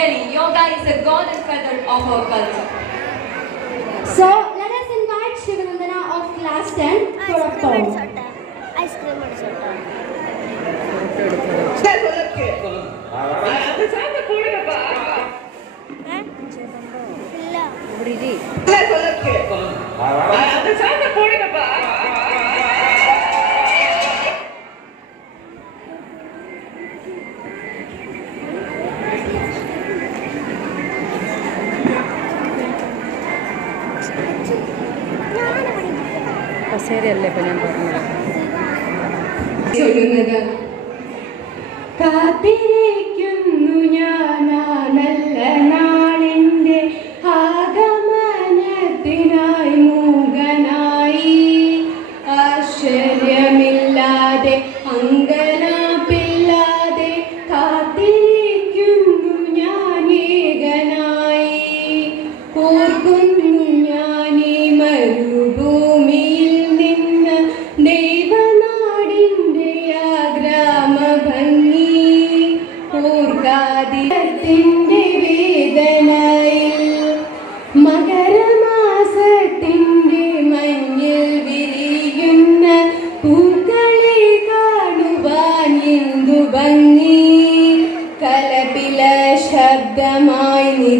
Really, yoga is a golden feather of our culture. So let us invite Shivanandana of class 10 for a poem. Ice cream and soda. കസേരയല്ലേ ഇപ്പം ഞാൻ പറഞ്ഞത്. കാത്തിരിക്കുന്നു ഞാൻ നല്ല നാളിൻ്റെ ആഗമനത്തിനായി മൂകനായി ആശ്ചര്യമില്ലാതെ അങ്കനാപ്പില്ലാതെ കാത്തിരിക്കുന്നു ഞാൻ ഏകനായി ഓർക്കുന്നു ഞാൻ ഈ മരുഭൂമിയിൽ നിന്ന് ദൈവനാടിൻ്റെ ആ ഗ്രാമഭംഗി ഓർക്കാതിന്റെ വേദനയിൽ മകരമാസത്തിന്റെ മഞ്ഞിൽ വിരിയുന്ന പൂക്കളെ കാണുവാൻ എന്തു ഭംഗി കലപില ശബ്ദമായി